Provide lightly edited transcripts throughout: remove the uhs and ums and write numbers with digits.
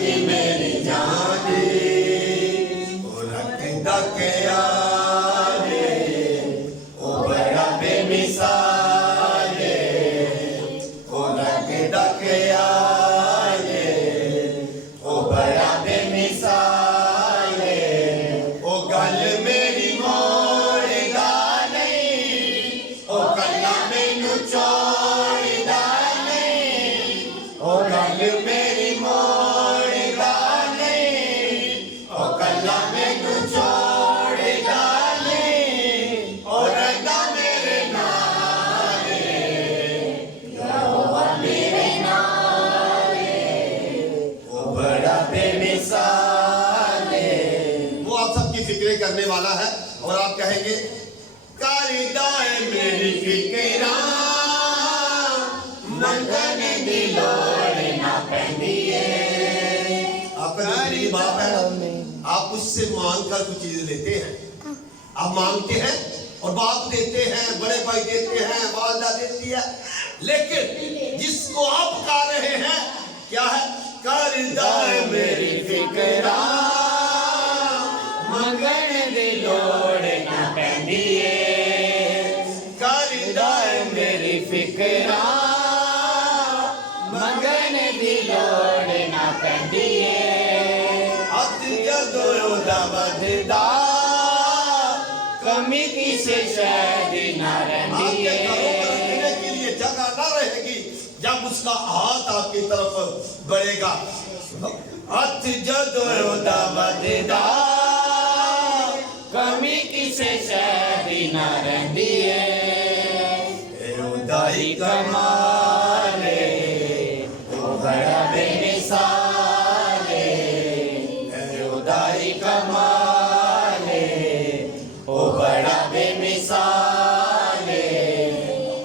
की मेरी जाने ओ रख दके आले ओ बड़ा बेमिसाले ओ रख दके आले ओ बड़ा बेमिसाले ओ गल मेरी मोड़दा नहीं ओ कल्ला मैनू छोड़दा नहीं ओ गल मेरी मोड़दा नहीं ओ कल्ला मैनू छोड़दा नहीं ओ रंगा मेरे नाले यहोवा मेरे नाले ओ बड़ा बेमिसाले। वो आप सबकी फिक्रें करने वाला है और आप कहेंगे करदा है मेरी फिक्रा मंगन दी लोड़ ना पैंदी है। आपका गरीब बाप है, आप उससे मांग कर कुछ चीज लेते हैं, आप मांगते हैं और बाप देते हैं, बड़े भाई देते हैं, वालदा देती है, लेकिन जिसको आप पुकार रहे हैं क्या है? करदा है मेरी फिक्रा मंगन दी लोड़ ना पैंदी है। करदा है मेरी फिक्रा मंगन दी लोड़ ना पैंदी है। अत जदों दा वधदा कमी किसे शायद ना रहती है। रखने के लिए जगह ना रहेगी जब उसका हाथ आपकी तरफ बढ़ेगा। अत जदों दा वधदा कमी किसे शायद ना रहती है। उदाई कमाले ओ बड़ा बेमिसाले उदाई कमाले ओ बड़ा बेमिसाले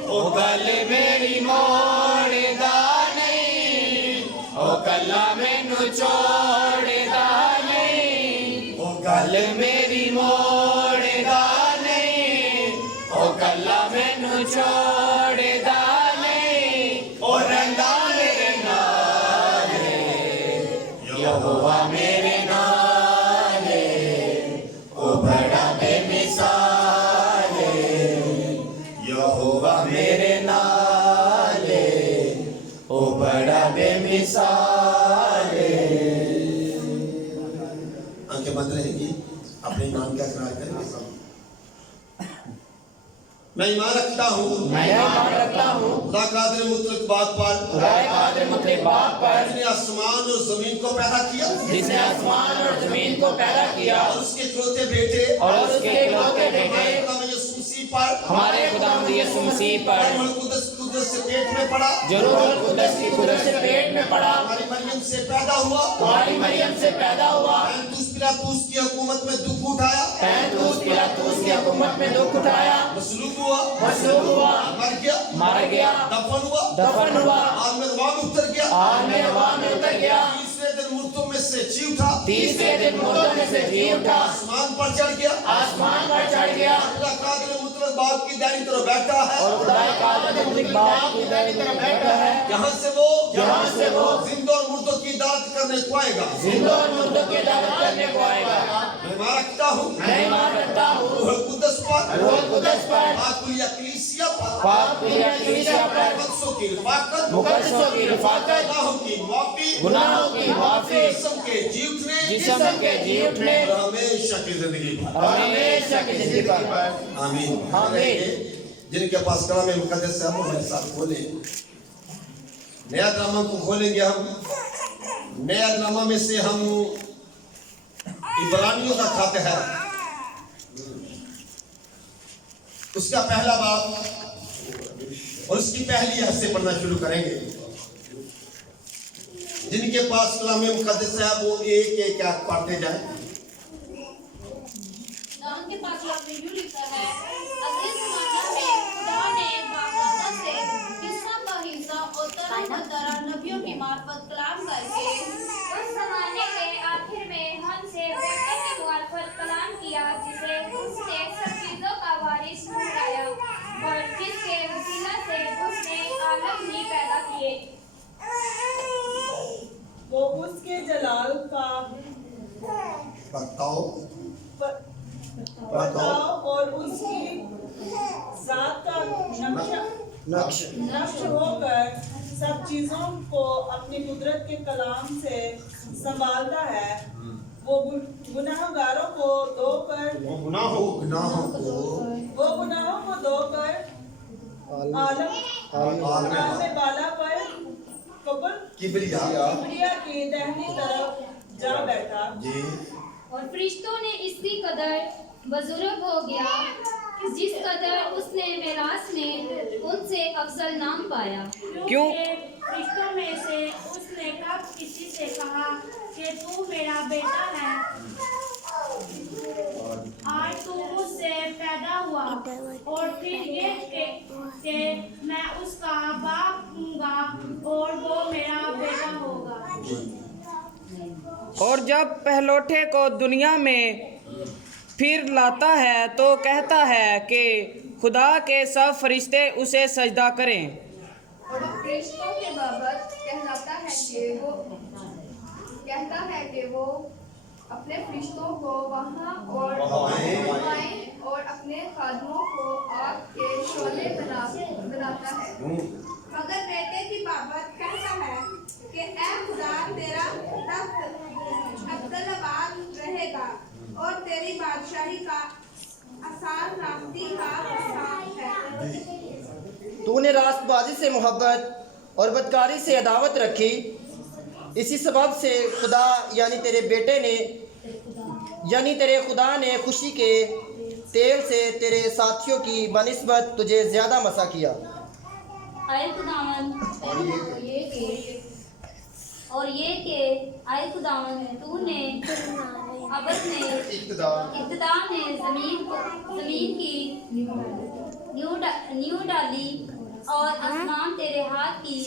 ओ गल मेरी मोड़दा नहीं ओ कल्ला मैनू छोड़दा नहीं ओ गल मेरी मोड़दा नहीं ओ कल्ला मैनू छोड़दा नहीं ओ रंगा मेरे नाले यहोवा मेरे नाले ओ बड़ा बेमिसाले यहोवा मेरे नाले ओ बड़ा बेमिसाले। आंखें बंद रहेंगी, अपने ईमान का इकरार करेंगे। मैं ईमान रखता हूँ खुदा कादिर मुतलक बात पर जिसने आसमान और जमीन को पैदा किया और उसके इकलौते बेटे हमारे खुदावंद यीशु मसीह पर रूहुल कुद्दस से पेट में पड़ा जो रूहुल कुद्दस की कुदरत से पेट में पड़ा तुम्हारी मरियम से पैदा हुआ पैंतुस पिलातुस की हुकूमत में दुख उठाया मसलूब हुआ मर गया दफन हुआ आग में रवा में उतर गया तीसरे दिन मुर्दों में से जी उठा आसमान पर चढ़ गया खुदा कादिर मुतलक बाप की दाहिनी तरफ बैठा है और खुदा कादिर मुतलक बाप की दाहिनी तरफ बैठा है। यहाँ से वो जिंदा और मुर्दों की इदालत करने को आएगा मैं ईमान रखता हूँ रूहुल कुद्दस पर पाकुलिया कलीसिया पर मुकद्दसों की रिफाकत गुनाहों की माफी जिस्म के जी उठने और हमेशा की जिंदगी पर आमीन। जिनके पास कलाम मुकद्दस है वो मेरे साथ खोले। नया ड्रामा को खोलेंगे हम। नया ड्रामा में से हम इब्रानियों का खाते हैं, उसका पहला बाब और उसकी पहली आयत से पढ़ना शुरू करेंगे। जिनके पास कलाम मुकद्दस है वो एक एक आयत पढ़ते जाएं। के पास आपने यूं लिखा है, अगले ज़माने में खुदा ने बाप-दादा से हिस्सा का हिस्सा और तरह नबियों की मार्फत कलाम करके उस ज़माने के आखिर में हमसे बेटे की मार्फत कलाम किया, जिसे उसने सब चीज़ों का वारिस ठहराया और जिसके वसीला से उसने आलम ही पैदा किए। वो उसके जलाल का बताओ बताओ और उसकी जात का नक्श होकर सब चीजों को अपनी कुदरत के कलाम से संभालता है। वो गुनाहगारों को धोकर आलम बाला पर किबरिया की दाहिनी तरफ जा बैठा। जी और फरिश्तों ने इसकी कदर बुजुर्ग हो गया जिस कदर उसने मेरास में उनसे अफजल नाम पाया। क्यों? फरिश्तों में से उसने कब किसी से कहा कि तू मेरा बेटा है, आज तू मुझसे पैदा हुआ, और फिर ये कि मैं उसका बाप हूँगा और वो मेरा बेटा होगा। और जब पहलौठे को दुनिया में फिर लाता है तो कहता है कि खुदा के सब फरिश्ते उसे सजदा करें। और फरिश्तों के बाबत कहता है कि वो अपने फरिश्तों को वहाँ और और अपने खादमों को आग के शोले बनाता है। मगर बेटे की बाबत कहता है कि ऐ खुदा, तेरा तख्त अब्दुल्लाबाद रहेगा और तेरी बादशाही का आसान रास्ती का साथ है। तूने रास्तबाजी से मोहब्बत और बदकारी से अदावत रखी, इसी सबब से खुदा यानी तेरे खुदा ने खुशी के तेल से तेरे साथियों की बनिस्बत तुझे ज़्यादा मसा किया। आए खुदावन और ये के आए खुदावन, तूने अबद में इब्तिदा में ज़मीन की नींव डाली और आसमान तेरे हाथ की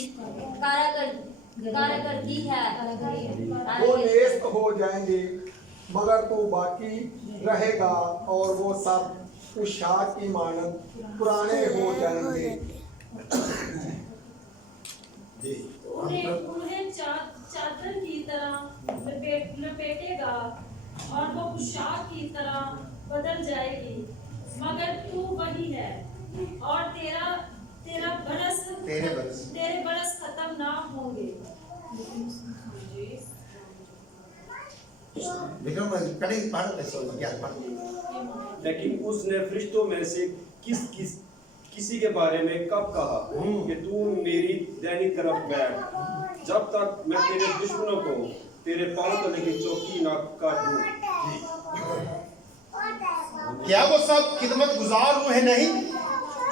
कारागर्दी है। वो नेस्त हो जाएंगे मगर तू बाकी रहेगा, और वो सब उस शाख की मानंद पुराने हो जाएंगे। उन्हें चादर की तरह लपेटेगा और वो पोशाक की तरह बदल जाएगी, मगर तू वही है और तेरे बरस खत्म ना होंगे। लेकिन उसने फरिश्तों में से किसी के बारे में कब कहा कि तू मेरी दैनी तरफ बैठ, जब तक मैं तेरे दुश्मनों को तेरे पांव तले की चौकी ना कर दूं। क्या वो सब खिदमत गुजार रूहें नहीं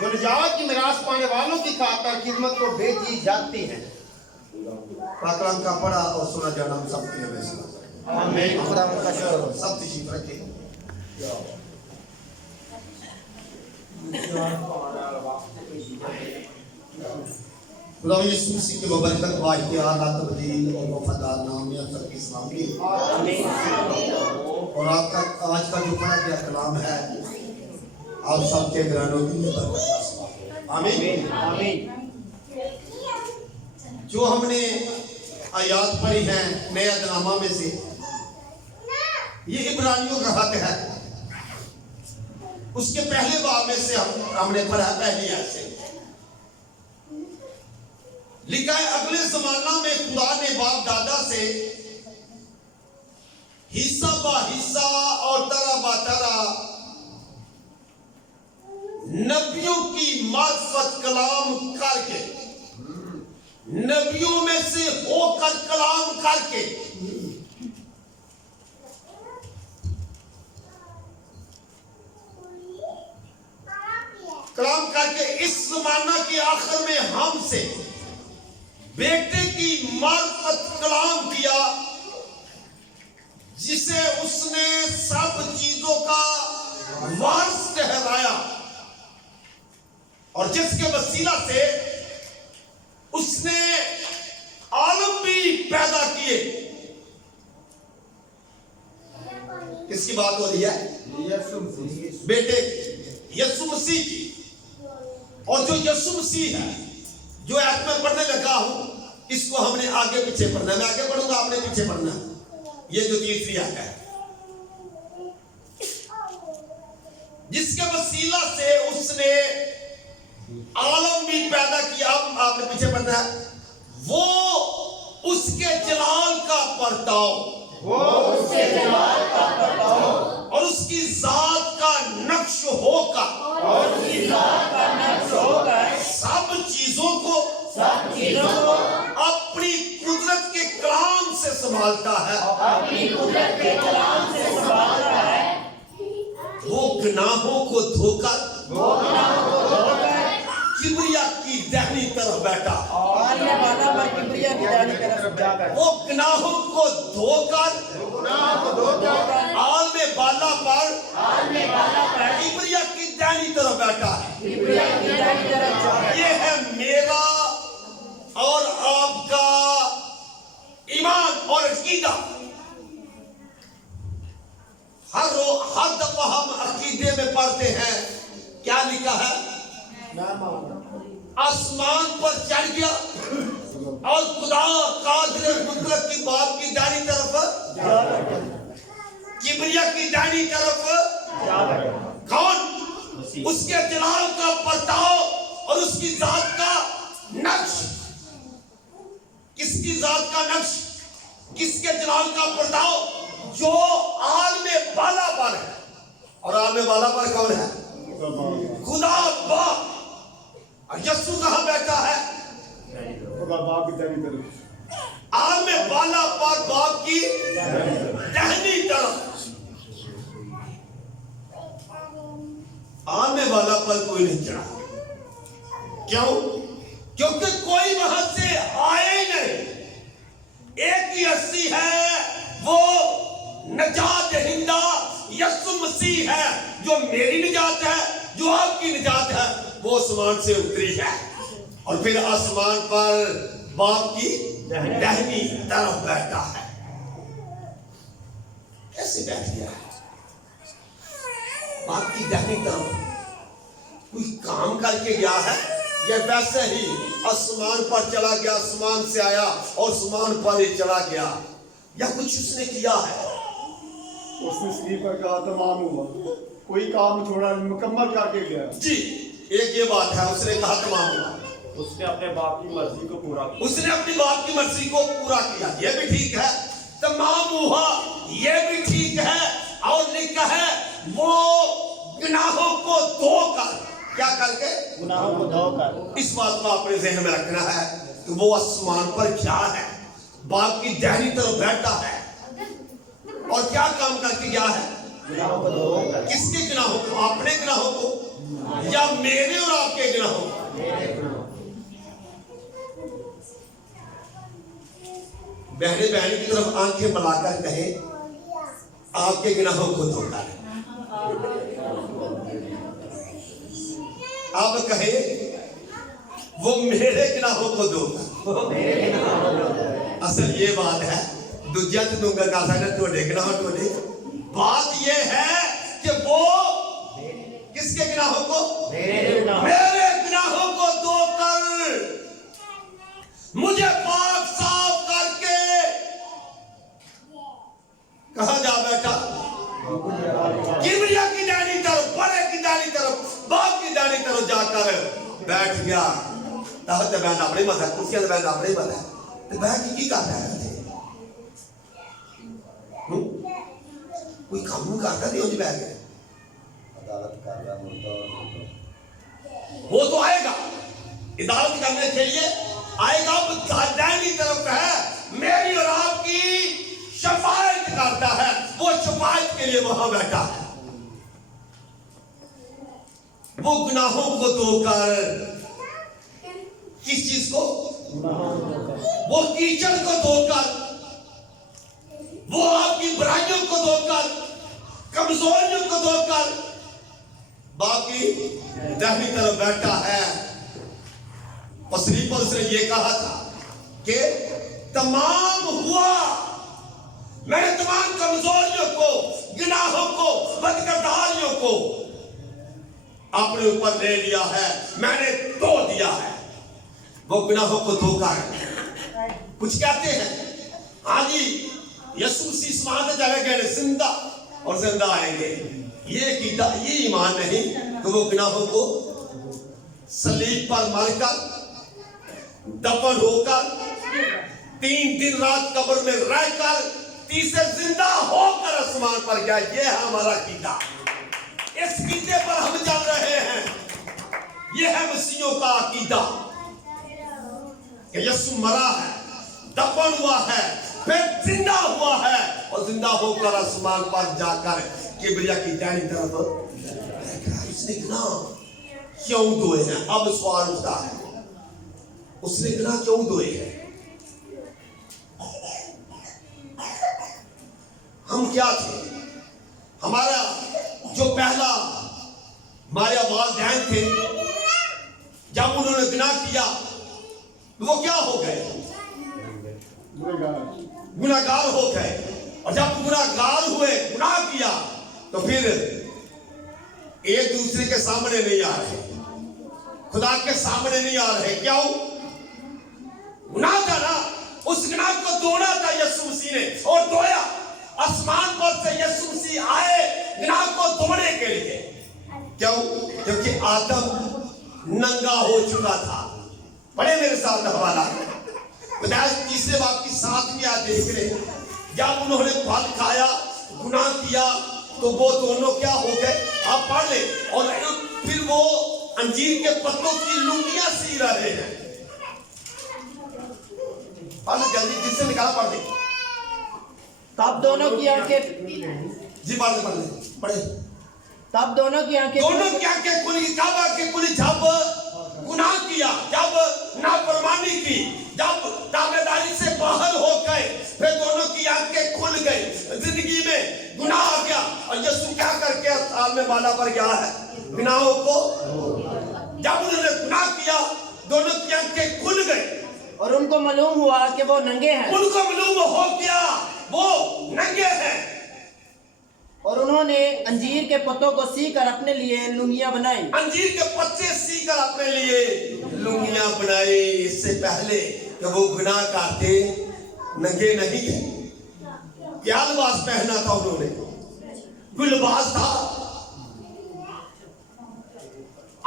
जो निजात की मिरास पाने वालों की खातिर खिदमत को भेजी जाती हैं? पाकलाम का पढ़ा और सुना जाना हम सबके लिए वैसा। आमीन। खुदा का शुक्र हो। सब तशरीफ रखें। खुदा यीशु मसीह के बरकत वाहिया तब्दील और वफादार नाम में तक इस्लाम की और आपका आज का जो पढ़ा गया कलाम है आप सबके घरानों की बरकत। आमीन आमीन। जो हमने आयात पढ़ी है नया नामा में से, ये इब्रानियों का हक है। उसके पहले बाब में से हमने पढ़ा पहली आयत से लिखा है, अगले जमाना में खुदा ने बाप दादा से हिस्सा बा हिस्सा और तरह बा तरह नबियों की मार्फत कलाम करके, नबियों में से होकर कलाम करके इस जमाना के आखिर में हमसे बेटे की मार्फत कलाम किया, जिसे उसने सब चीजों का वारिस ठहराया और जिसके वसीला से उसने आलम भी पैदा किए। किसकी बात हो रही है? बेटे यीशु मसीह की। और जो यीशु मसीह है, जो आज मैं पढ़ने लगा हूं, इसको हमने आगे पीछे पढ़ना है। मैं आगे पढ़ूंगा, आपने पीछे पढ़ना है। ये जो तीसरी आयत है, जिसके वसीला से उसने आलम भी पैदा किया, अब आपने पीछे पढ़ना है, वो उसके जलाल का परताव, वो उसके जलाल का परताव और उसकी जात का नक्श होकर, और उसकी जात का नक्श होकर सब चीजों को अपनी कुदरत के कलाम से संभालता है। अपनी कुदरत के कलाम से संभालता है। वो गुनाहों को धोकर किबरिया की दाहिनी तरफ बैठा। आलने वाला पर किबरिया की दाहिनी तरफ जाकर, वो गुनाहों को धोकर आलने वाला पर किबरिया की दाहिनी तरफ बैठा है। किबरिया की दाहिनी तरफ जाकर, ये है मेरा और आपका ईमान और अकीदा। हर दफा हम अकीदे में पढ़ते हैं, क्या लिखा है? आसमान पर चढ़ गया और खुदा कादिर कुदरत की बाप की दाहिनी तरफ, किबरिया की दाहिनी तरफ कौन? उसके जलाल का परताव और उसकी जात का नक्श। किसकी जात का नक्श, किसके जलाल का परताव? जो आलमे वाला पर है। और आलमे वाला पर कौन है? खुदा बाप। और यीशु कहां बैठा है? आलमे वाला पर बाप की दाहिनी तरफ। आलमे वाला पर कोई नहीं चढ़ा। क्यों? क्योंकि कोई वहां से आए ही नहीं। एक ही हस्ती है, वो नजात हिंदा यीशु मसीह है, जो मेरी निजात है, जो आपकी निजात है। वो आसमान से उतरी है और फिर आसमान पर बाप की दाहिनी तरफ बैठा है। कैसे बैठ गया है? बाप की दाहिनी तरफ कोई काम करके गया है या वैसे ही आसमान पर चला गया, आसमान से आया और आसमान पर ही चला गया, या कुछ उसने किया है? उसने स्लीपर कहा तमाम हुआ, कोई काम छोड़ा, मुकम्मल करके गया। जी, एक ये बात है, उसने कहा तमाम हुआ। उसने अपने बाप की मर्जी को पूरा किया। उसने अपनी बाप की मर्जी को पूरा किया, ये भी ठीक है। तमाम हुआ, ये भी ठीक है। और लिखा है वो गुनाहों को धोकर, क्या करके? गुनाहों को धोकर। इस बात को अपने जहन में रखना है कि वो आसमान पर क्या है, बाप की दाहिनी तरफ बैठा है और क्या काम करके गया है? गुनाहों को धोकर। किसके गुनाहों को? अपने गुनाहों को या मेरे और आपके गुनाहों को? बहने बहन की तरफ आंखें मिलाकर कहे, आपके गुनाहों को धोकर। आप कहे, वो मेरे गुनाहों को धोकर। असल ये बात है, दूजा तो दूंगा कहा था टोडे गुनाह टोडे। बात ये है कि वो किसके गुनाहों को? मेरे गुनाहों को धोकर मुझे पाक साफ करके कहां जा बैठा? किबरिया की दाहिनी तरफ, बड़े की दाहिनी तरफ, बाप की दाहिनी तरफ जाकर बैठ गया। ताहत बैठ अपने मत है, कुर्सियां बैठ अपने मत है, तो बैठ की कर रहा है? कोई कानून करता नहीं, उस बैठ गए अदालत कर रहा मुर्दा। वो तो आएगा इदालत करने के लिए आएगा। दाहिनी तरफ है, मेरी और आपकी शफायत करता है, वो शफायत के लिए वहां बैठा है। वो गुनाहों को धोकर, किस चीज को? वो कीचड़ को धोकर, वो आपकी बुराइयों को धोकर, कमजोरियों को धोकर बाकी दाहिनी तरफ बैठा है। पसरी पर उसने ये कहा था कि तमाम हुआ, मैंने तमाम कमजोरियों को, गुनाहों को, बदकिरदारियों को अपने ऊपर ले लिया है, मैंने धो दिया है। वो गुनाहों को धोकर कुछ कहते हैं हाँ जी यीशु मसीह समाध जगह गए जिंदा और जिंदा आएंगे। ये कीदा ये ईमान नहीं कि वो गुनाहों को सलीब पर मरकर दफन होकर 3 दिन रात कब्र में रहकर तीसरे जिंदा होकर आसमान पर गया। ये है हमारा कीदा। इस कीदे पर हम चल रहे हैं। ये है मसीहों का अकीदा कि यीशु मरा है, दफन हुआ है, फिर जिंदा हुआ है और जिंदा होकर आसमान पर जाकर किबरिया की दाहिनी तरफ उसने गुनाह क्यों धोए हैं। अब सवाल उठता है उसने गुनाह क्यों धोए हैं। हम क्या थे, हमारा जो पहला हमारे वालिदैन थे जब उन्होंने गुनाह किया वो क्या हो गए, गुनाहगार हो गए। और जब गुनाहगार हुए, गुनाह किया तो फिर एक दूसरे के सामने नहीं आ रहे, खुदा के सामने नहीं आ रहे। क्यों? गुनाह था ना, उस गुनाह को धोना था यीशु मसीह ने और धोया। आसमान पर से यीशु मसीह आए गुनाह को धोने के लिए। क्यों? क्योंकि आदम नंगा हो चुका था। पढ़े मेरे साथ हवाला तीसरे बाप की 7वीं आयत देख रहे। जब उन्होंने फल खाया, गुनाह किया तो वो दोनों क्या हो गए, आप पढ़ ले। और फिर वो अंजीर के पत्तों की लुंगियां सी रहे हैं। जल्दी जिससे निकाला पढ़ दे। तब दोनों की आंखें जी पढ़े। तब दोनों की आंखें खुली। कब आंखें खुली? जब गुनाह किया, जब नाफरमानी की, जब ताबेदारी से बाहर हो गए, फिर दोनों की आंखें खुल गई। जिंदगी में गुनाह आ गया और यीशु क्या करके अस्पताल में बाला पर गया है गुनाहों को। जब उन्होंने गुनाह किया दोनों की आंखें खुल गई और उनको मालूम हुआ कि वो नंगे हैं। उनको मालूम हो गया वो नंगे हैं। और उन्होंने अंजीर के पत्तों को सीकर अपने लिए लुंगियां बनाई। अंजीर के पत्ते सीकर अपने लिए लुंगियां बनाई। इससे पहले कि वो गुनाह करते नंगे नहीं थे। क्या लिबास पहना था उन्होंने? कोई लिबास था?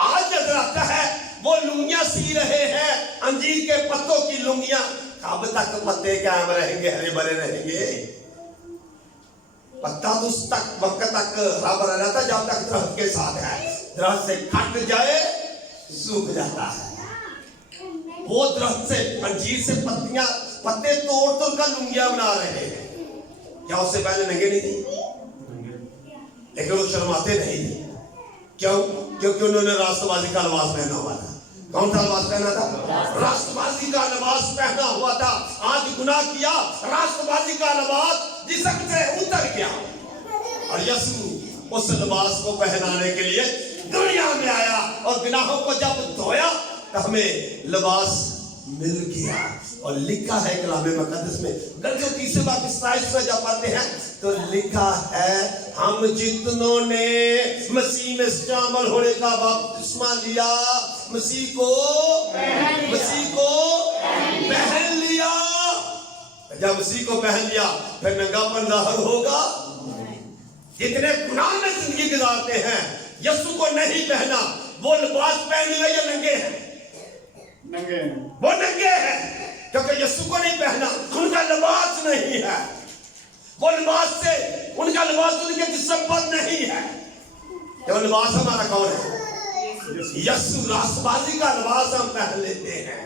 आज नजर आता है वो लुंगियां सी रहे हैं, अंजीर के पत्तों की लुंगियां। कब तक पत्ते कायम रहेंगे, हरे भरे रहेंगे? पत्ता तो उस तक वक्त तक बराबर रहता जब तक दरख्त के साथ है। दरख्त से कट जाए सूख जाता है। वो दरख्त से अंजीर से पत्ते तोड़ तोड़ कर लुंगियां बना रहे हैं। क्या उससे पहले नंगे नहीं थे? लेकिन वो शर्माते नहीं थे। क्यों? क्योंकि उन्होंने राष्ट्रवादी का लिबास पहना हुआ था। कौन सा लिबास पहना था? राष्ट्रवादी का लिबास पहना हुआ था। आज गुनाह किया, राष्ट्रवादी का लिबास जिसम से उतर गया और यीशु उस लिबास को पहनाने के लिए दुनिया में आया और गुनाहों को जब धोया तो हमें लिबास मिल गया। और लिखा है कलामे मुकद्दस में, गलतियों 30 बार 27 में जब पढ़ते हैं तो लिखा है हम जितनों ने मसीह में शामिल होने का बपतिस्मा लिया, मसीह को पहन लिया। जब मसीह को पहन लिया फिर नंगापन जाहिर होगा। जितने गुनाह में जिंदगी गुजारते हैं यीशु को नहीं पहना, वो लिबास पहने हुए या नंगे हैं? वो नंगे हैं क्योंकि यीशु को नहीं पहना, उनका लिबास नहीं है। वो लिबास से उनका लिबास उनके जिस्म पर नहीं है। तो लिबास हमारा कौन है? यीशु। राष्ट्रवादी का लिबास हम पहन लेते हैं।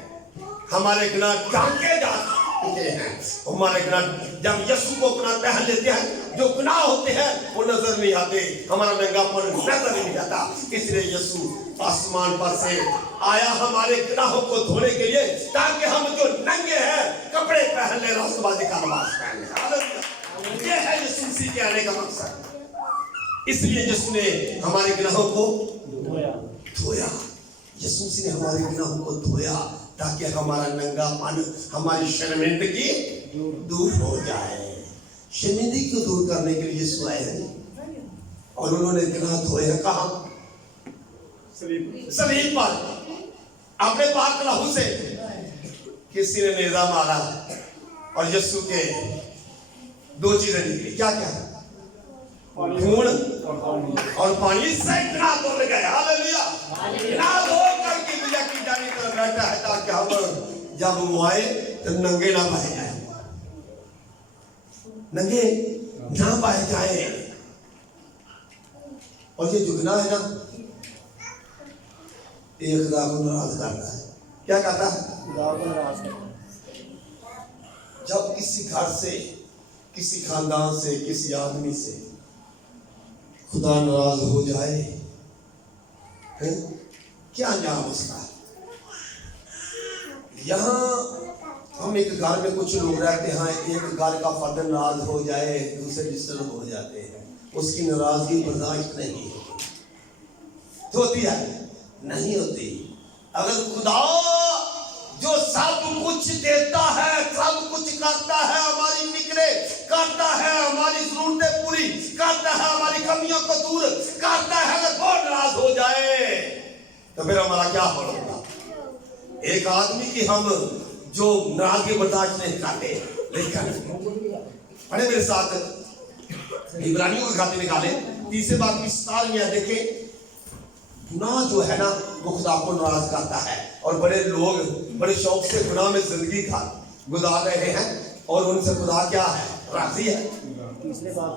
हमारे गुनाह ढांके जाते हैं। हमारे गुनाह जब यीशु को गुनाह पहन लेते हैं, जो गुनाह होते हैं वो नजर नहीं आते, हमारा नंगापन नजर नहीं आता। इसलिए यीशु आसमान पर से आया हमारे गुनाहों को धोने के लिए, ताकि हम जो नंगे हैं कपड़े पहन ले, राष्ट्रवादी का लिबास पहन ले। ये है यीशु मसीह के आने का मकसद। इसलिए यीशु ने हमारे गुनाहों को धोया। यीशु मसीह ने हमारे गुनाहों को धोया ताकि हमारा नंगापन, हमारी शर्मिंदगी दूर हो जाए। शर्मिंदगी को दूर करने के लिए यीशु आए हैं और उन्होंने गुनाह धोए हैं। कहाँ? सलीब पर अपने पाक लहू से किसी ने नेजा मारा और यीशु के 2 चीजें निकली, क्या क्या? खून और पानी से इतना बोल गया। हालेलुया। इतना लोग करके पूजा की जाने पर बैठा है ताकि हम जब वो आए तो नंगे ना बह जाए, नंगे ना बह जाए। और ये जो गुनाह है ना, ये खुदा को नाराज करता है। क्या कहता है? जब किसी घर से, किसी खानदान से, किसी आदमी से खुदा नाराज हो जाए, क्या अंजाम उसका? यहाँ हम एक घर में कुछ लोग रहते हैं, एक घर का फर्द नाराज हो जाए, दूसरे डिस्टर्ब हो जाते हैं, उसकी नाराजगी बर्दाश्त नहीं होती है, नहीं होती। अगर खुदा जो सब कुछ देता है, सब कुछ करता है, हमारी फिक्रे करता है, हमारी जरूरतें पूरी करता है, हमारी कमियों को दूर करता है, अगर वो नाराज हो जाए तो फिर हमारा क्या होगा? एक आदमी की हम जो नाराजगी बर्दाश्त नहीं करते, लेकिन पढ़े मेरे साथ इब्रानियों के खाते निकाले 30 बात की 7 में देखें, गुनाह जो है ना वो खुदा को नाराज करता है। और बड़े लोग बड़े शौक से गुनाह में जिंदगी गुजार रहे हैं और उनसे खुदा क्या है? राजी है,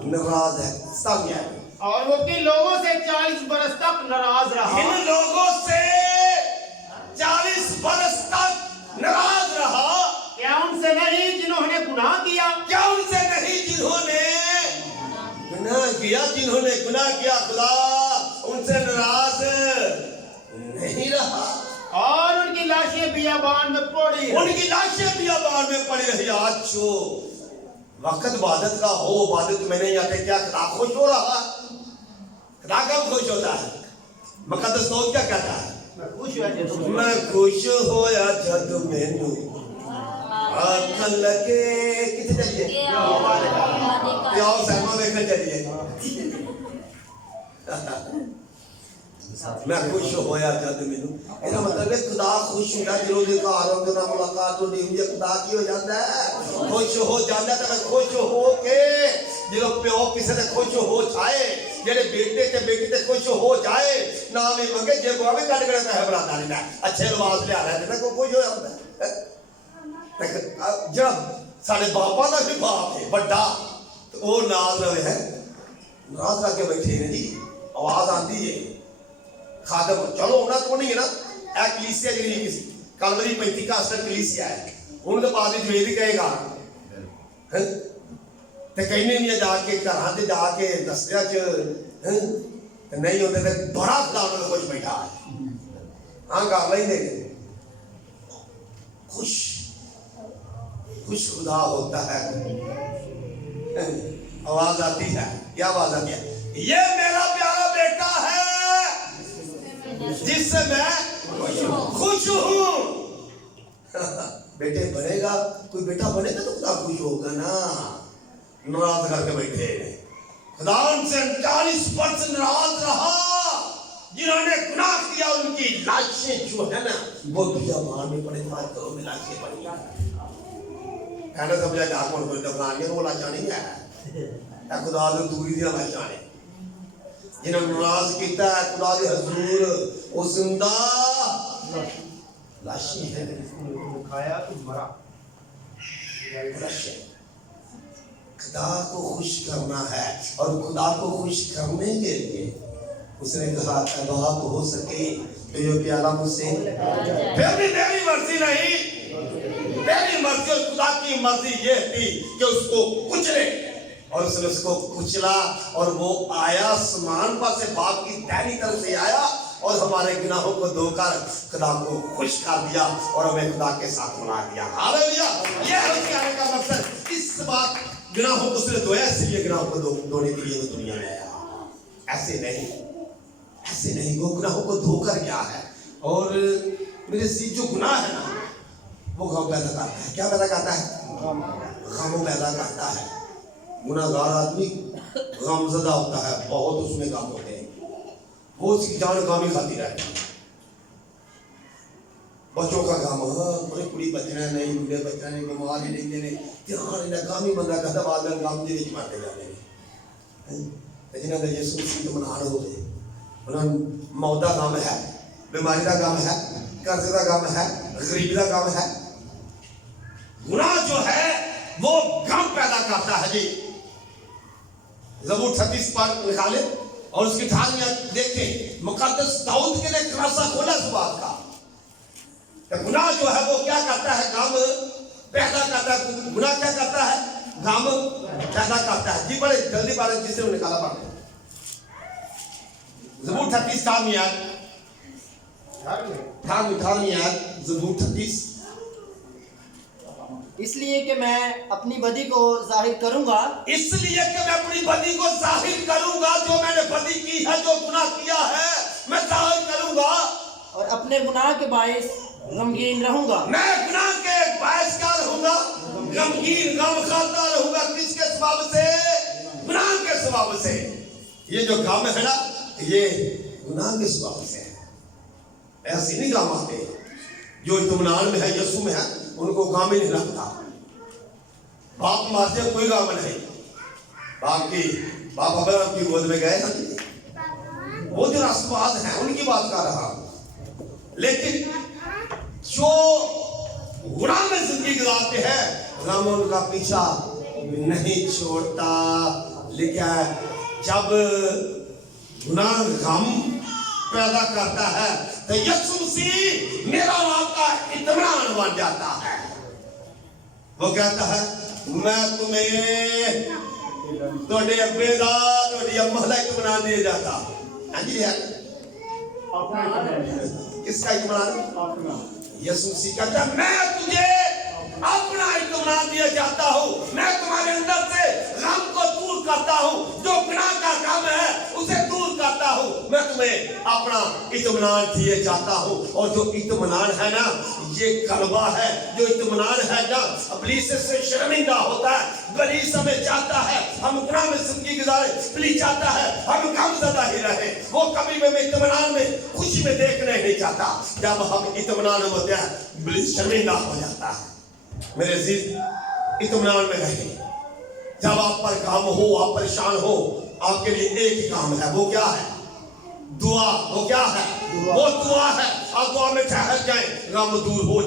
नाराज है। सब है। और वो किन लोगों से 40 बरस तक नाराज रहा? इन लोगों से 40 बरस तक नाराज रहा। क्या उनसे नहीं जिन्होंने गुनाह किया? क्या उनसे नहीं जिन्होंने गुनाह किया? जिन्होंने गुनाह किया खुदा उनसे नाराज नहीं रहा। और उनकी लाशें बियाबान में पड़ी, उनकी लाशें बियाबान में पड़ी रही। आज जो वक्त इबादत का हो, इबादत में नहीं आते, क्या खुदा खुश हो रहा? खुदा कब खुश होता है? मुकद्दस सौद क्या कहता है? मैं खुश होया जद मैनू आखन लगे। कितने चलिए प्याओ सहमा देखने चलिए। मैं खुश होया जद मैनू, इसका मतलब है खुदा खुश होता है। जो देखा आरंभ ना मुलाकात हो नहीं हुई, खुदा की हो जाता है, खुश हो जाता है। तो खुश हो के जो प्यो किसी ने खुश हो जाए, जेडे बेटे ते बेटी ते खुश हो जाए, नाम ही मंगे जे बावे कट गए तो है बरादा नहीं ना अच्छे लिबास ले आ रहा है ना को खुश हो जाता है। जब सारे बापा का भी बाप है बड़ा तो वो नाज रहे हैं, नाज रख के बैठे हैं जी। आवाज आती है खादम, चलो होना तो नहीं है ना। कलीसिया जी कलवरी 35 का असर कलीसिया है, उनके बाद जो ये भी कहेगा ते कहने नहीं जाके घर से जाके दसिया च नहीं होते तो बड़ा खुदा उन्होंने कुछ बैठा है। हाँ गल ही नहीं, खुश खुश खुदा होता है। आवाज आती है, क्या आवाज आती है? ये मेरा प्यारा बेटा है जिससे मैं खुश हूँ। बेटे बनेगा, कोई बेटा बनेगा तो खुदा खुश होगा ना। नाराज करके बैठे खुदा उनसे 40 वर्ष नाराज रहा। जिन्होंने गुनाह किया उनकी लाशें जो है ना वो बियाबान में पड़े। बात करो में लाशें पड़ी, कहना समझा जा कौन कोई दफनाने वो लाशा नहीं है, खुदा तो दूरी दिया लाशा ने जिन्होंने नाराज किया है खुदा के हजूर। वो जिंदा लाशें है, खाया तो मरा। खुदा को खुश करना है और खुदा को खुश करने के लिए उसने कहा बाप हो सके तो ये प्याला मुझसे, फिर भी मेरी मर्जी नहीं, मेरी मर्जी और खुदा की मर्जी ये थी कि उसको कुचले। और उसने उसको कुचला और वो आया आसमान पर से बाप की दाहिनी तरफ से आया और हमारे गुनाहों को धोकर खुदा को खुश कर दिया और हमें खुदा के साथ मिला दिया। हालेलुया। ये है उसके आने का मकसद। इस बात गुनाहों को उसने धोया, इसलिए गुनाहों को धोने के लिए वो दुनिया में आया। ऐसे नहीं, ऐसे नहीं। वो गुनाहों को धोकर क्या है? और मेरे से जो गुनाह है ना वो गम पैदा करता है। क्या पैदा करता है? गम पैदा करता है। गुनाहगार आदमी गमज़दा होता है, बहुत उसमें गम होते हैं, वो उसकी जान गम ही खाती रहती है। बच्चों का काम पूरे कुड़ी बचना नहीं मुंडे बचना नहीं बीमार ही नहीं देने ध्यान इन्हें काम ही बंदा करता बाद में काम दे मारते जाने हैं जिन्हें तो यीशु मसीह को मना हो गए उन्होंने मौत का काम है बीमारी का काम है कर्ज का काम है गरीबी का काम है गुनाह जो है वो गम पैदा करता है जी ज़बूर 36 पर निकाले और उसकी ढाल में देखें मुकद्दस दाऊद के लिए खुलासा खोला इस बात का कि गुनाह जो है वो क्या करता है गम पैदा करता है गुनाह क्या करता है गम पैदा करता है जी बड़े जल्दी बारे जिसे निकाला पड़ता ज़बूर 36 का मियाद ठान मियाद ज़बूर 36 इसलिए कि मैं अपनी बदी को जाहिर करूंगा इसलिए कि मैं अपनी बदी को जाहिर करूंगा जो मैंने बदी की है जो गुनाह किया है मैं जाहिर करूंगा और अपने गुनाह के बायस गमगीन रहूंगा मैं गुनाह के बायस क्या रहूंगा गमगीन गम खाता रहूंगा किसके सबब से गुनाह के सबब से ये जो गम है ना ये गुनाह के सबब से है ऐसे नहीं गम आते जो इत्मीनान में है यीशु में है उनको काम ही नहीं लगता बाप मारते कोई काम नहीं बाप अगर आपकी गोद में गए वो जो राष्ट्रवाद है उनकी बात कर रहा लेकिन जो गुनाह में जिंदगी गुजारते हैं गम उनका पीछा नहीं छोड़ता लिखा है जब गुनाह गम पैदा करता है तो यीशु मसीह मेरा और आपका इत्मीनान बन जाता है वो कहता है मैं तुम्हें थोड़े अब्बे दा थोड़ी अम्मा दा इत्मीनान दे जाता हां जी है किसका इत्मीनान यीशु मसीह कहता है मैं तुझे अपना इत्मीनान दिया जाता हूँ मैं तुम्हारे अंदर से गम को दूर करता हूँ जो गुनाह का काम है उसे दूर करता हूँ मैं तुम्हें अपना इत्मीनान दिए जाता हूँ और जो इत्मीनान है ना ये कलवा है जो इत्मीनान है ना इब्लीस से शर्मिंदा होता है इब्लीस हमें चाहता है हम गुनाह में जिंदगी गुजारे इब्लीस चाहता है हम गमज़दा ही रहे वो कभी भी इत्मीनान में खुशी में देखना नहीं चाहता जब हम इत्मीनान में होते हैं इब्लीस शर्मिंदा हो जाता है मेरे अजीज इत्मीनान में रहे जब आप पर काम हो आप परेशान हो आपके लिए एक ही काम है वो क्या है दुआ वो क्या है वो दुआ है आप दुआ में ठहर जाए गम दूर हो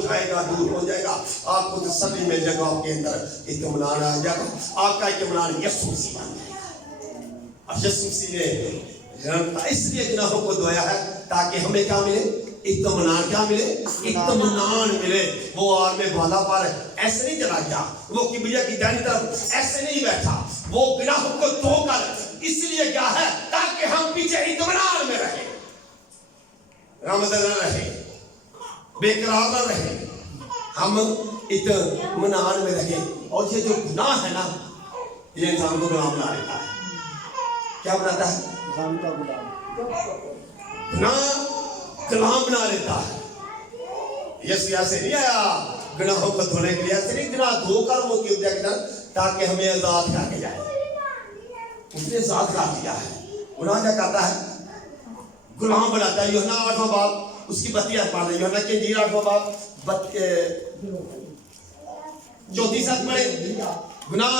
जाएगा आपको तसल्ली मिल जाएगा आपके अंदर इत्मीनान आ जाएगा आपका इत्मीनान यीशु मसीह बन जाएगा और यीशु मसीह ने इसलिए गुनाहों को धोया है ताकि हमें क्या मिले इत्मीनान क्या मिले इत्मीनान मिले वो आदमी बाला पर ऐसे नहीं चला गया वो किबरिया की दाहिनी तरफ ऐसे नहीं बैठा वो गुनाहों को धोकर इसलिए क्या है ताकि हम पीछे इत्मीनान में रहे गमज़दा रहे बेकरार न रहे हम इत्मीनान में रहे और ये जो गुनाह है ना ये इंसान को गुलाम बना देता है क्या बनाता है गुनाह गुलाम बना लेता है यीशु ऐसे नहीं आया गुनाहों को धोने के लिए ऐसे नहीं गुनाह धोकर वो क्यों दिया गया ताकि हमें आजाद करके जाए उसने आजाद कर दिया है गुनाह क्या करता है गुलाम बनाता है यूहन्ना 8वां बाब उसकी 32 पढ़ रहे यूहन्ना के इंजील 8वां बाब 34 आयत पढ़े गुनाह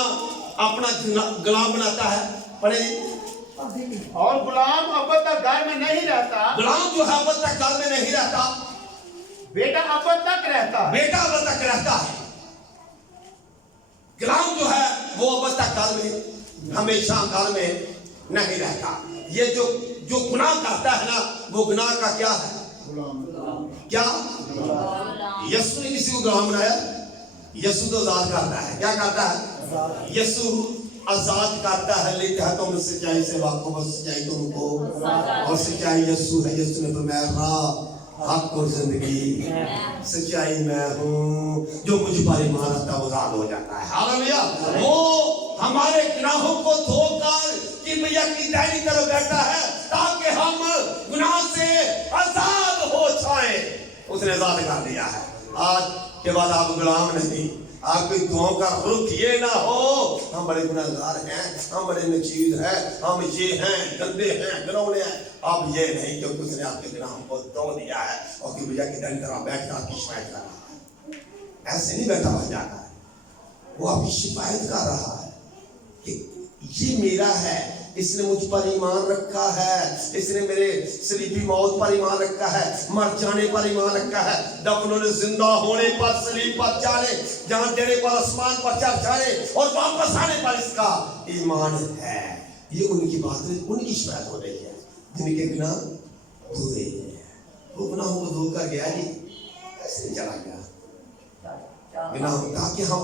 अपना गुलाम बनाता है पढ़े और गुलाम अब तक घर में नहीं रहता गुलाम जो है अब तक घर में नहीं रहता बेटा अब तक रहता है गुलाम जो है वो अब तक घर में हमेशा घर में नहीं रहता ये जो गुनाह करता है ना वो गुनाह का क्या है क्या यीशु ने किसी को गुलाम बनाया यीशु तो आजाद करता है क्या करता है यीशु आजाद करता है लेता है तुम सच्चाई से वाकिफ हो सच्चाई तुमको और सच्चाई यीशु है यीशु ने फरमाया राह हक और जिंदगी सच्चाई मैं हूँ जो मुझ पर ईमान रखता है वो आजाद हो जाता है हालेलुया वो हमारे गुनाहों को धोकर कि भैया की दाहिनी तरफ बैठा है ताकि हम गुनाह से आजाद हो जाएं उसने आजाद कर दिया है आज के बाद आप गुलाम नहीं आपकी दुआओं का रुख ये ना हो हम बड़े गुनहगार हैं, हम बड़े नचीज हैं, हम ये हैं, गंदे हैं, घिनौने हैं। अब ये नहीं क्योंकि उसने आपके गुनाहों को धो दिया है और की वजह के दंड तरह बैठकर आपकी शिकायत कर रहा है। ऐसे नहीं बैठा हुआ जाता है, वो आपकी शिकायत कर रहा है कि ये मेरा है, इसने मुझ पर ईमान रखा है, इसने मेरे सलीबी मौत पर ईमान रखा है, मर जाने पर ईमान रखा है, दफन और जिंदा होने पर, सलीब पर जाने, जान देने पर, आसमान पर चढ़ जाने और वापस आने पर इसका ईमान है। ये उनकी बात, उनकी शिकायत हो रही है जिनके गुनाह धोए हैं। वो गुनाहों को धो कर गया जी, ऐसे चला गया गुनाह, ताकि हम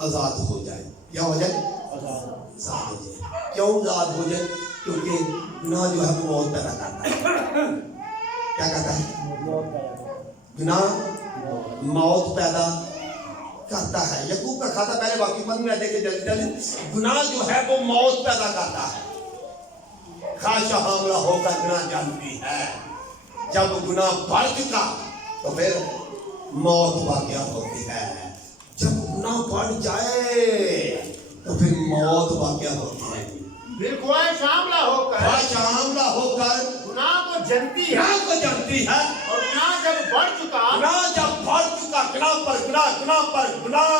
आजाद हो जाए। क्या हो जाए? आजाद हो जाए। क्यों आजाद हो जाए? क्योंकि गुनाह जो है वो मौत पैदा करता है। क्या कहता है? गुनाह मौत पैदा करता है। यकूब का खाता पहले बाकी मन में देखे जल्दी जल्दी, गुनाह जो है वो मौत पैदा करता है। खाशा हमला होकर गुनाह जानती है, जब गुनाह बढ़ चुका तो फिर मौत वाक़या होती है। जब गुनाह बढ़ जाए तो फिर मौत वाक़या होती है। फिर ख्वाहिश हमला होकर गुनाह को जनती है और गुनाह जब बढ़ चुका गुनाह पर गुनाह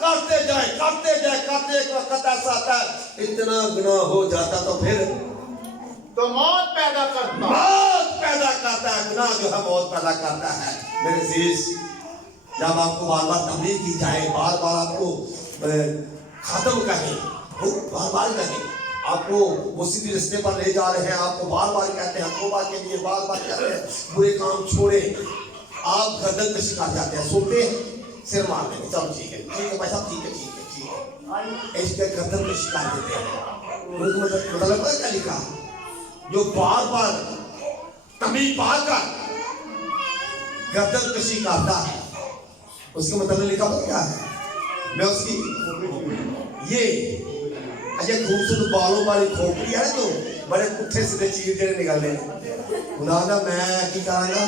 करते जाए एक वक्त ऐसा आता है इतना गुनाह हो जाता तो फिर तो मौत पैदा करता है। गुनाह जो है मौत पैदा करता है। मेरे अजीज, जब आपको बार बार तबलीग की जाए, बार बार आपको खत्म कहें, बार बार कहें, आपको मुसीबत रिश्ते पर ले जा रहे हैं, आपको बार बार कहते हैं तौबा के लिए, बार बार कहते हैं बुरे काम छोड़े, आप गर्दन पे शिकार जाते हैं, सोते हैं सिर मार देंगे, चलो ठीक है भाई साहब, ठीक है इसके गर्दन पे शिकार देते हैं। मतलब क्या लिखा? जो बार बार तमीज पाकर गर्दन कशी करता है, उसके मतलब लिखा हुआ क्या है? मैं उसकी ये खूबसूरत बालों वाली खोपड़ी है ना, जो बड़े पुट्ठे सीधे चीर के निकलने, खुदा मैं की करांगा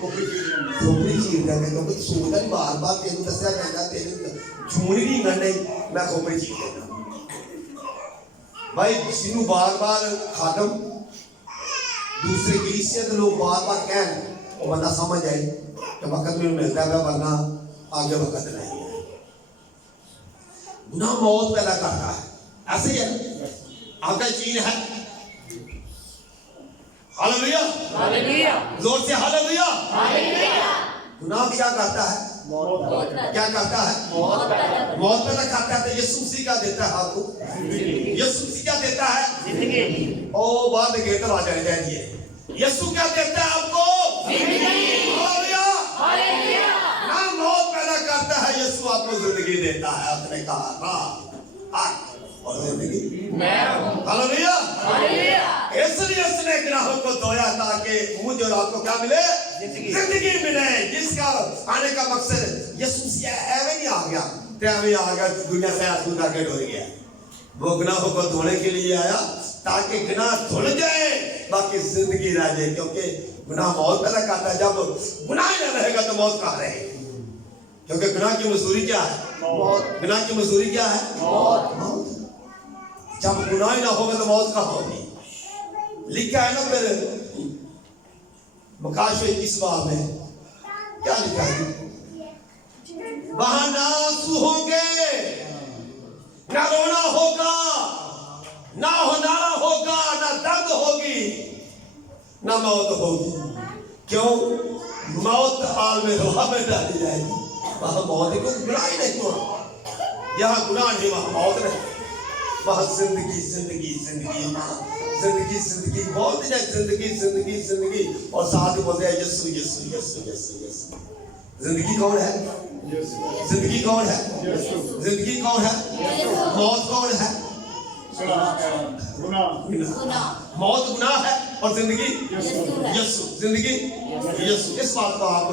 खोपड़ी चीर देंगे, क्योंकि सोचता नहीं बार बार तेन दसिया जाएगा, तेन जून भी गढ़ने, मैं खोपड़ी चीर देना। भाई जिन्हों बार बार खादम दूसरे कलीसिया लोग बार बार कह, वो बंदा समझ आए कि वक्त में मिलता है, वरना आगे वक्त नहीं है। गुनाह मौत पैदा करता है, ऐसे ही है। आपका यकीन है? हालेलुया, जोर से हालेलुया। गुनाह क्या करता है? क्या करता है? मौत पैदा करता है। तो यीशु मसीह क्या देता है आपको? यीशु मसीह क्या देता है? ओ बात गेटर आ जाने चाहिए। यीशु क्या देता है आपको? हालेलुया। ना मौत पैदा करता है, यीशु आपको जिंदगी देता है। आपने कहा ना और जिंदगी हालेलुया। इसलिए उसने गुनाहों को धोया ताकि मुझे और आपको क्या मिले? जिंदगी मिले, जिसका आने का मकसद यीशु मसीह एवं नहीं आ गया, तेवं आ गया दुनिया से आदमी करके डोल गया। वो गुनाहों को धोने के लिए आया ताकि गुनाह धुल जाए, बाकी जिंदगी रह जाए। क्योंकि गुनाह मौत पैदा करता है। जब गुनाह न रहेगा तो मौत कहाँ रहेगी? क्योंकि गुनाह की मजदूरी क्या है? गुनाह की मजदूरी क्या है? मौत। जब गुनाह ना होगा तो मौत कहाँ होगी? लिखा है ना फिर मकाशे 21 बाब में क्या लिखा है? वहां ना आंसू होंगे, ना रोना होगा, ना होनारा होगा, ना दर्द होगी, ना मौत होगी। क्यों? मौत हाल में रोहा में डाली जाएगी। वहां मौत को गुनाह ही नहीं हुआ, यहाँ गुनाह नहीं, वहां मौत नहीं, वहां जिंदगी जिंदगी जिंदगी जिंदगी जिंदगी बोलते जाए, जिंदगी जिंदगी जिंदगी और साथ ही बोलते हैं यीशु यीशु यीशु यीशु यीशु। जिंदगी कौन है? जिंदगी कौन है? जिंदगी कौन है? मौत कौन है? मौत गुनाह है और जिंदगी यीशु। जिंदगी यीशु। इस बात को आप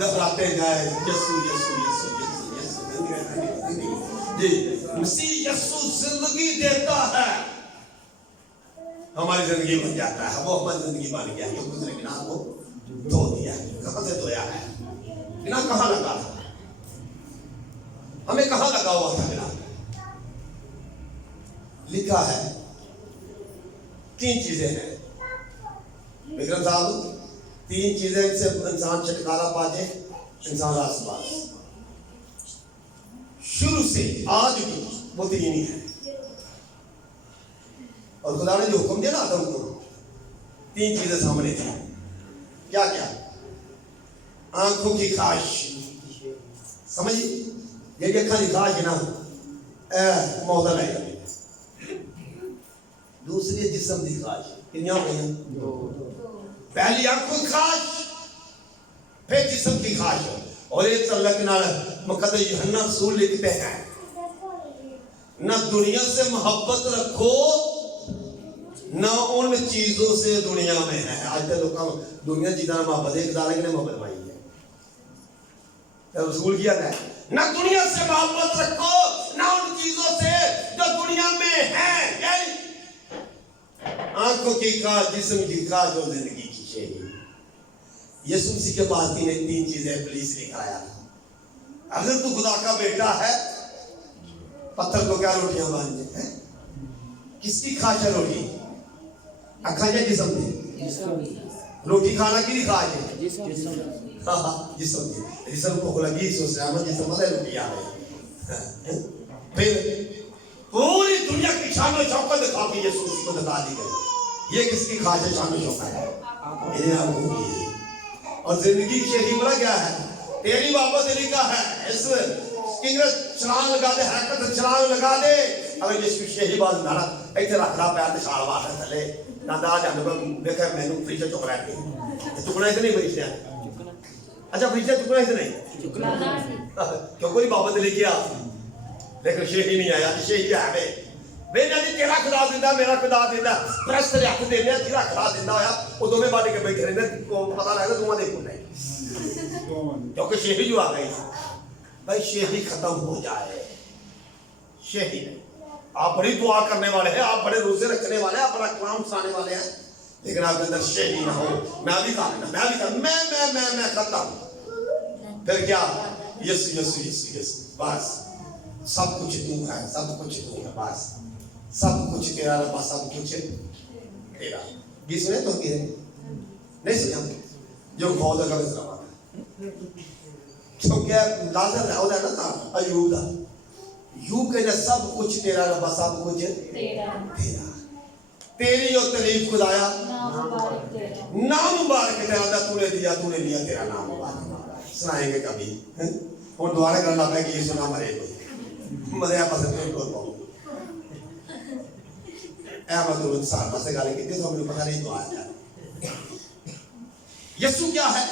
दोहराते जाए, यीशु यीशु यीशु यीशु जी। मसीह यीशु जिंदगी देता है, हमारी जिंदगी बन जाता है। वो हमारी जिंदगी बन गया क्योंकि उसने गुनाह को धो दिया। कहां से धोया है? गुनाह कहां लगा था? हमें कहां लगा हुआ था गिना? लिखा है 3 चीजें हैं विक्रम साहब, 3 चीजें से इंसान छुटकारा पाजे, इंसान आसपास शुरू से आज भी वो 3 ही है। और खुदा ने जो हुक्म दिया ना आदम को, 3 चीजें सामने थी। क्या क्या? आंखों की ख्वाहिश, समझिए ये अखा की ख्वाहिश है ना, मौजूद है। दूसरी जिस्म की ख्वाहिश, कितनी हो गई? पहली आंखों की ख्वाहिश, फिर जिस्म की ख्वाहिश। और एक अल्लाह के नाल मुकद्दस यूहन्ना रसूल लिखते हैं, ना दुनिया से मोहब्बत रखो ना उन चीजों से दुनिया में है। आज तक लोग दुनिया चीजा मोहब्बत एक दाने के मोहब्बत पाई है, तो रसूल किया है ना दुनिया से मोहब्बत रखो ना उन चीजों से जो दुनिया में है। यानी आंखों की ख्वाहिश, जिस्म की ख्वाहिश और जिंदगी की शेरी। यीशु मसीह के पास 3 चीजें पुलिस लेकर आया था। अगर तू खुदा का बेटा है, पत्थर को क्या रोटियां बांध दे? किसकी ख्वाहिश है रोटी? अखा या जिस्म की? रोटी खाना की ख्वाहिश है? हाँ हाँ, जिस्म की। जिस्म को लगी सोच जिस्म वाले रोटी आ गई। फिर पूरी दुनिया की शान और शौकत दिखा के यीशु मसीह को दिखा दी गई। ये किसकी ख्वाहिश है? शान और शौकत है मेरे आंखों की। और जिंदगी की शेरी बड़ा क्या है? तेरी वापस लिखा है इस छलांग लगा दे, हरकत छलांग लगा दे। अगर यीशु शेरी बाज ना इथे रखना पैर ते छाल मार थले ना दा जान को देखा मैंने फ्रिज चुक रहा है। चुकना इतने नहीं फ्रिज। अच्छा फ्रिज चुकना इतने नहीं चुकना क्यों? कोई बाबत लेके आ, लेकिन शेरी नहीं आया। शेरी है वे ना जी तेरा खुदा जिंदा, मेरा खुदा जिंदा। प्रस्त रख देने तेरा खुदा जिंदा होया, वो दोवें बाटे के बैठे रहंदे, को पता लगदा दोवां दे कोल है। क्योंकि शेरी जो आ गई भाई, शेरी खत्म हो जाए। शेरी आप बड़ी दुआ करने वाले हैं, आप बड़े रोजे रखने वाले हैं, आप बड़ा कलाम सुनाने वाले हैं, लेकिन आपके अंदर शेरी ना हो। मैं भी खा लेना, मैं भी खा, मैं खत्म। फिर क्या? यीशु यीशु यीशु यीशु, बस सब कुछ तू है, सब कुछ तू है, बस सब कुछ तेरा रब्बा, सब कुछ तेरा। गीत सुने तो कि नहीं सुना? जो बहुत अगर इस्लाम क्योंकि लाजर है होता है ना अयूब दा, यूब कहना सब कुछ तेरा रब्बा, सब कुछ तेरा। तेरी जो तारीफ खुदाया, नाम मुबारक तेरा दा, तूने दिया तेरा नाम मुबारक। सुनाएंगे कभी और दोबारा करना पड़े कि सुना मरे कोई मरे आप पसंद को पाऊं मतलब साल बस गाली कितने तो मुझे पता नहीं तो आया। यीशु क्या है?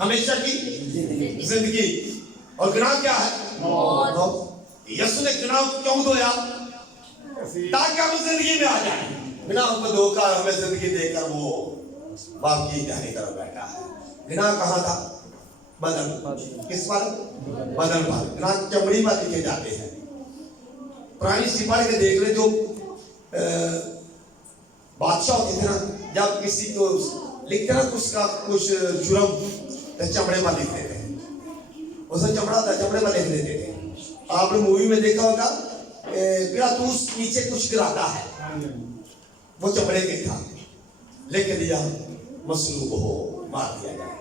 हमेशा की जिंदगी। और गुनाह क्या है? मौत। यीशु ने गुनाह को क्यों धोया? ताकि हम जिंदगी में आ जाए। गुनाह को धोकर हमें जिंदगी देकर वो बाप की जाने तरफ बैठा है। गुनाह कहाँ था? बदन। किस पर? बदन पर। गुनाह चमड़ी पर लिखे जाते हैं। पुरानी सिपाही के देख रहे जो बादशाह होते थे ना, जब किसी को लिखते ना उसका कुछ जुर्म तो चमड़े पर लिखते थे। उसका चमड़ा था, चमड़े पर लिख देते थे। आपने मूवी में देखा होगा पिलातूस नीचे कुछ गिराता है, वो चमड़े के था, लिख दिया मसलूब हो, मार दिया जाए,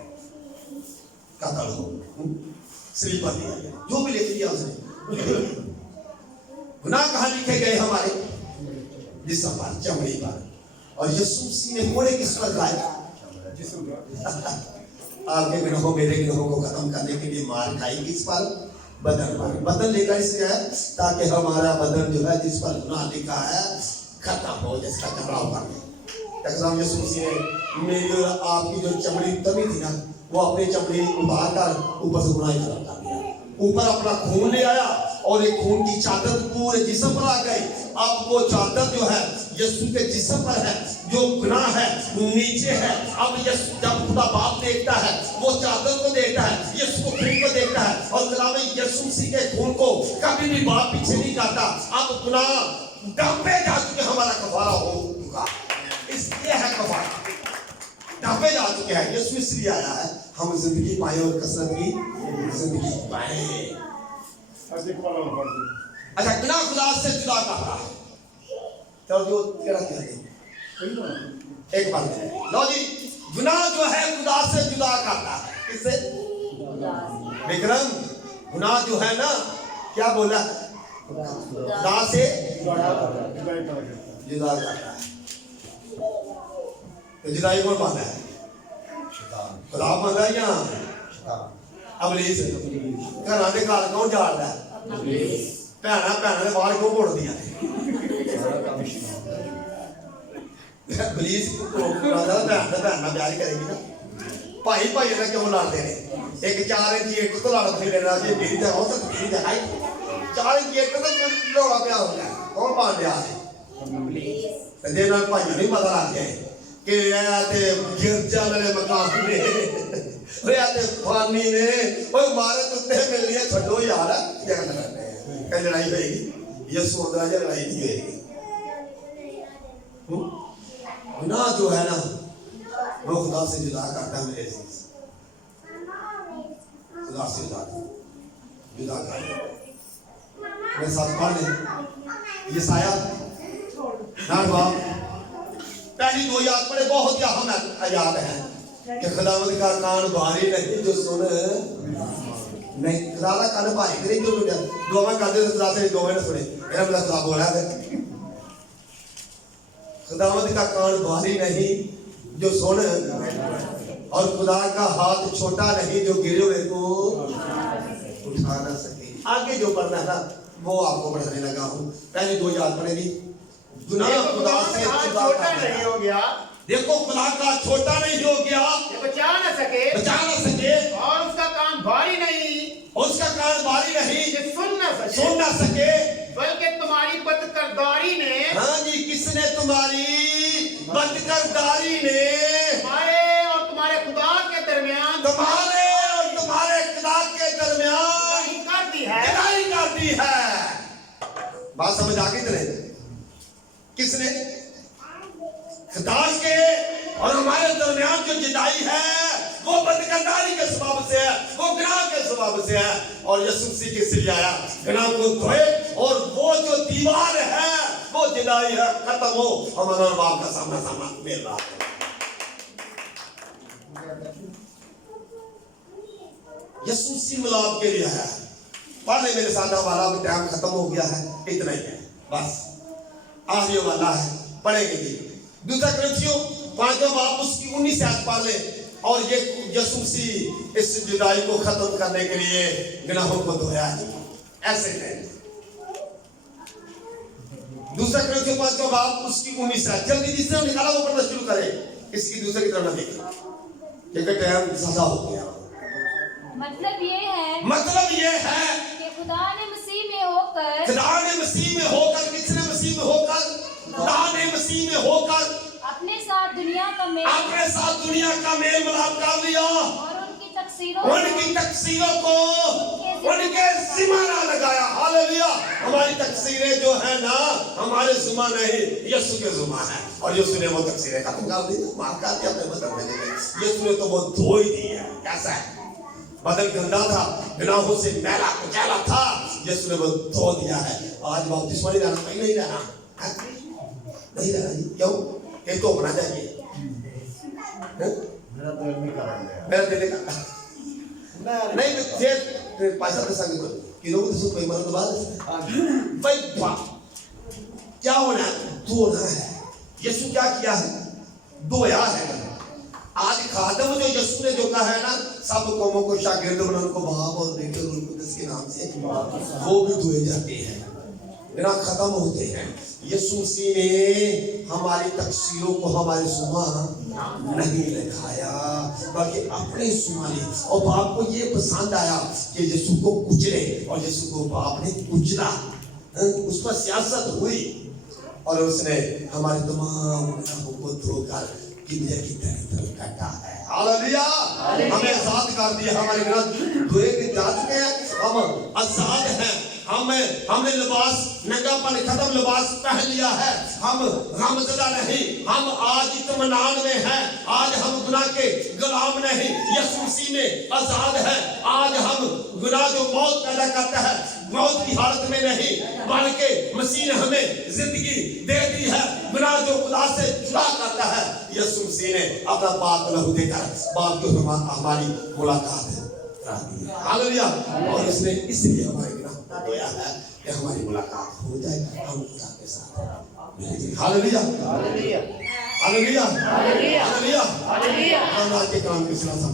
कत्ल हो, स्लीपर दिया जाए, जो भी लिख दिया उसने। गुनाह कहाँ लिखे गए? हमारे जिस्म पर, चमड़ी पर। और यीशु मसीह ने मोड़े किस पर लाया? आपके गुनाहों मेरे गुनाहों को खत्म करने के लिए मार खाई किस पर? बदन पर। बदन लेकर इसलिए है ताकि हमारा बदन जो है जिस पर गुनाह लिखा है खत्म हो, जिसका टकराव कर दे। एग्जाम यीशु मसीह ने मेरी और आपकी जो चमड़ी तभी थी ना, वो अपनी चमड़ी उतार कर ऊपर से गुनाह खत्म कर दिया। ऊपर अपना खून ले आया और एक खून की चादर पूरे जिस्म पर आ गई। अब वो चादर जो है यीशु के जिस्म पर है, जो गुनाह है नीचे है। अब यीशु जब खुदा बाप देखता है, वो चादर को देखता है, यीशु को खून को देखता है। और कलाम यीशु मसीह के खून को कभी भी बाप पीछे नहीं करता। अब गुनाह ढांपे जा चुके, हमारा कफारा हो चुका, इसलिए है कफारा ढांपे जा चुके हैं। यीशु इसलिए आया है हम जिंदगी पाए और कसरत की जिंदगी पाए। अच्छा, गुनाह खुदा से जुदा करता है। तो जो तेरा क्या है? एक बात है, लो जी, गुनाह जो है खुदा से जुदा करता है। किससे? विक्रम, गुनाह जो है ना, क्या बोला? खुदा से जुदा करता है। तो जुदाई कौन पाता है? खुदा पाता है या अबलीस? घर आने घर कौन जाता है? भैना भैना के बाल क्यों घोड़ दिया? अबलीस भैन प्यार करेगी ना। भाई भाई ने क्यों लड़ते हैं? एक 4 इंच एक तो लड़ नहीं लेना जी, मेरी जगह हो सकती मेरी जगह 4 इंच एक तो लौड़ा प्यार होता है। कौन पान दिया है? जे ना भाई नहीं पता लग जाए कि ते गिरजा वाले मकान ने ते फानी ने ओए मारे तुत्ते मिलनी है। छोड़ो यार, क्या करना है? कल लड़ाई होएगी, ये सोच रहा है लड़ाई नहीं होएगी। गुनाह जो है ना वो खुदा से जुदा करता है। मेरे खुदा से जुदा करता है। मेरे साथ पढ़ ले ये साया नार बाप पहली 2 याद पढ़े, बहुत ही अहम याद है कि खुदावंद का कान भारी नहीं जो सुन नहीं। खुदा का कान भारी करे जो दुआ करते तो खुदा से दुआ न सुने। मेरा मतलब खुदा बोला है, खुदावंद का कान भारी नहीं जो सुन, और खुदा का हाथ छोटा नहीं जो गिरे हुए को उठा ना सके। आगे जो पढ़ना है ना वो आपको पढ़ाने लगा हूँ। पहले 2 याद पढ़ेगी। गुनाह खुदा से छोटा नहीं हो गया। देखो, खुदा का छोटा नहीं हो गया, ये बचा न सके, और उसका कान भारी नहीं, उसका कान भारी नहीं ये सुन न सके, बल्कि तुम्हारी बदकिरदारी ने, हाँ जी, किसने? तुम्हारी बदकिरदारी ने तुम्हारे और तुम्हारे खुदा के दरमियान कर दी है। बात समझ आ गई तेरे? किसने? खुदा के और हमारे दरमियान जो जुदाई है वो बदकिरदारी के सबब से है, वो गुनाह के सबब से है। और यीशु मसीह के लिए आया गुनाह को धोए, और वो जो दीवार है वो जुदाई है खत्म हो, हमारा बाप का सामना मिल रहा है। यीशु मसीह मिलाप के लिए है। पढ़ ले मेरे साथ, वाला टाइम खत्म हो गया है, इतना ही है बस, आगे वाला है, पढ़ेंगे जी। 2 कुरिन्थियों 5वां बाब उसकी 19 आयत पढ़ ले। और ये यीशु मसीह इस जुदाई को खत्म करने के लिए गुनाहों को धोया है। ऐसे है 2 कुरिन्थियों 5वां बाब उसकी 19 आयत। जल्दी जिसने निकाला वो पढ़ना शुरू करे, इसकी दूसरे की तरफ न देखे क्योंकि टाइम ज्यादा हो गया। मतलब ये है कि खुदा ने मसीह में होकर, किसने मसीह में होकर? खुदा ने मसीह में होकर अपने साथ दुनिया का मेल मिलाप कर लिया, और उनकी तकसीरों को उनके जिम्मा ना लगाया। हालेलुया। हमारी तकसीरें जो है ना हमारे जिम्मा नहीं, यीशु के जिम्मा है। और यीशु ने वो तकसीरें खत्म कर दी, माफ कर दिया अपने बदन में। यीशु ने तो वो धो ही दी है। कैसा है? बदन गंदा था, गुनाहों से मैला कुचैला था, यीशु ने वो धो दिया है। आज बपतिस्मा नहीं लेना, नहीं लेना, नहीं लेना। क्यों? ये तो होना चाहिए। मेरा दिल का नहीं फिर पैसा संग किलो को तो कोई मतलब बात भाई क्या होना? धोना है। यीशु क्या किया है? धोया है। आज खादम जो यीशु ने जो कहा है ना, सब कौमों को शागिर्द बना, उनको बाप और बेटे और उनको के नाम से वो भी धोए जाते हैं, बिना खत्म होते हैं। यीशु मसीह ने हमारी तकसीरों को हमारे सुमा नहीं लिखाया, बल्कि अपने सुमा ने। और बाप को ये पसंद आया कि यीशु को कुचले, और यीशु को बाप ने कुचला, उस पर सियासत हुई, और उसने हमारे तमाम गुनाहों को धोकर किबिया की तरफ काटा है। हालेलुया। हमें आजाद कर दिया, हमारे गुनाह धोए के जा चुके हैं, हम आजाद हैं। हमने लिबास नंगापन खत्म लिबास पहन लिया है। हम गमज़दा नहीं, हम आज इत्मीनान में हैं। आज हम गुनाह के गुलाम नहीं, यीशु मसीह में आजाद है। आज हम गुनाह जो मौत पैदा करता है, मौत की हालत में नहीं, बल्कि मसीह ने हमें जिंदगी दे दी है। गुनाह जो खुदा से जुदा करता है, यीशु मसीह ने अपना पाक लहू देकर बाप को हमारी मुलाकात करा दी है। हालेलुया। और इसने इसलिए हमारे गुनाह को धोया है कि हमारी मुलाकात हो जाए हम खुदा के साथ मिलेंगे। Hallelujah, hallelujah, hallelujah, hallelujah, hallelujah. हम आज के काम के साथ हम